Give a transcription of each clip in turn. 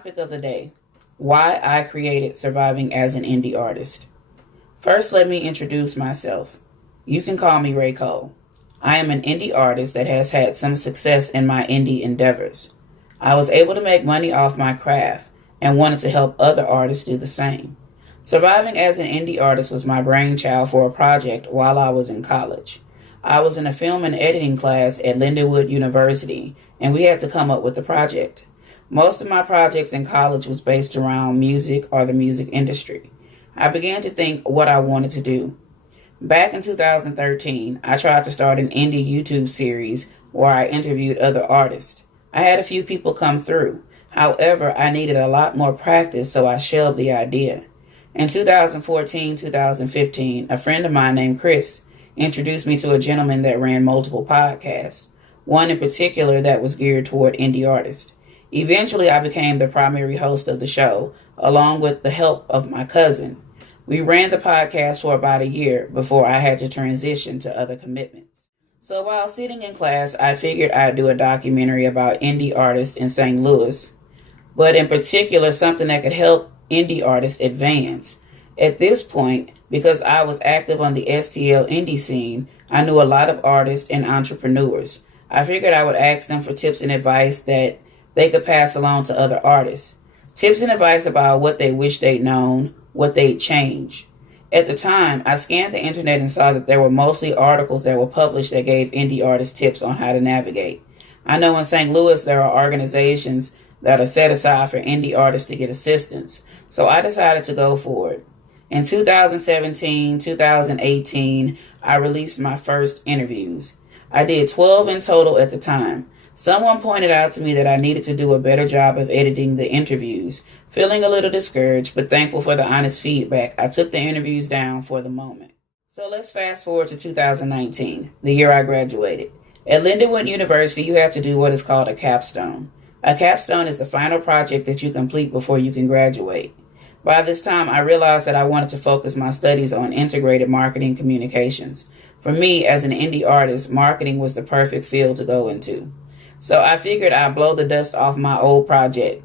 Topic of the day: why I created Surviving as an Indie Artist. First, let me introduce myself. You can call me Ray Cole. I am an indie artist that has had some success in my indie endeavors. I was able to make money off my craft and wanted to help other artists do the same. Surviving as an indie artist was my brainchild for a project while I was in college. I was in a film and editing class at Lindenwood University, and we had to come up with a project. Most of my projects in college was based around music or the music industry. I began to think what I wanted to do. Back in 2013, I tried to start an indie YouTube series where I interviewed other artists. I had a few people come through. However, I needed a lot more practice, so I shelved the idea. In 2014-2015, a friend of mine named Chris introduced me to a gentleman that ran multiple podcasts, one in particular that was geared toward indie artists. Eventually, I became the primary host of the show, along with the help of my cousin. We ran the podcast for about a year before I had to transition to other commitments. So while sitting in class, I figured I'd do a documentary about indie artists in St. Louis, but in particular something that could help indie artists advance. At this point, because I was active on the STL indie scene, I knew a lot of artists and entrepreneurs. I figured I would ask them for tips and advice that they could pass along to other artists. Tips and advice about what they wish they'd known, what they'd change. At the time, I scanned the internet and saw that there were mostly articles that were published that gave indie artists tips on how to navigate. I know in St. Louis there are organizations that are set aside for indie artists to get assistance, so I decided to go for it. In 2017, 2018, I released my first interviews. I did 12 in total at the time. Someone pointed out to me that I needed to do a better job of editing the interviews. Feeling a little discouraged, but thankful for the honest feedback, I took the interviews down for the moment. So let's fast forward to 2019, the year I graduated. At Lindenwood University, you have to do what is called a capstone. A capstone is the final project that you complete before you can graduate. By this time, I realized that I wanted to focus my studies on integrated marketing communications. For me, as an indie artist, marketing was the perfect field to go into. So I figured I'd blow the dust off my old project.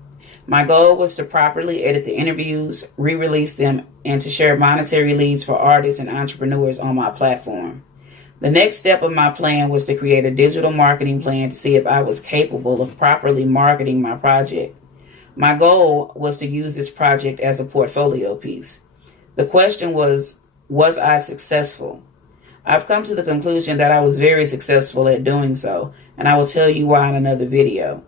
My goal was to properly edit the interviews, re-release them, and to share monetary leads for artists and entrepreneurs on my platform. The next step of my plan was to create a digital marketing plan to see if I was capable of properly marketing my project. My goal was to use this project as a portfolio piece. The question was I successful? I've come to the conclusion that I was very successful at doing so, and I will tell you why in another video.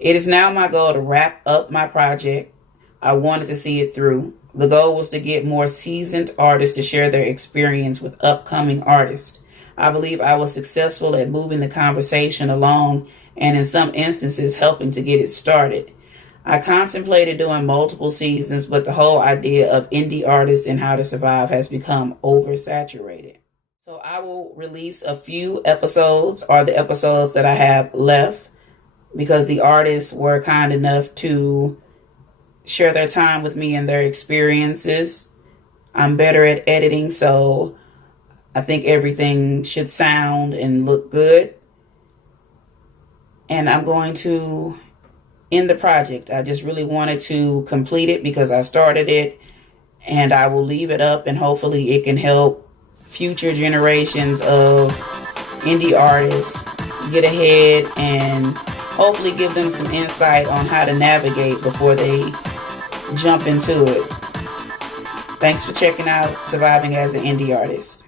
It is now my goal to wrap up my project. I wanted to see it through. The goal was to get more seasoned artists to share their experience with upcoming artists. I believe I was successful at moving the conversation along and in some instances helping to get it started. I contemplated doing multiple seasons, but the whole idea of indie artists and how to survive has become oversaturated. So I will release a few episodes, or the episodes that I have left, because the artists were kind enough to share their time with me and their experiences. I'm better at editing, so I think everything should sound and look good. And I'm going to end the project. I just really wanted to complete it because I started it, and I will leave it up, and hopefully it can help future generations of indie artists get ahead and hopefully give them some insight on how to navigate before they jump into it. Thanks for checking out Surviving as an Indie Artist.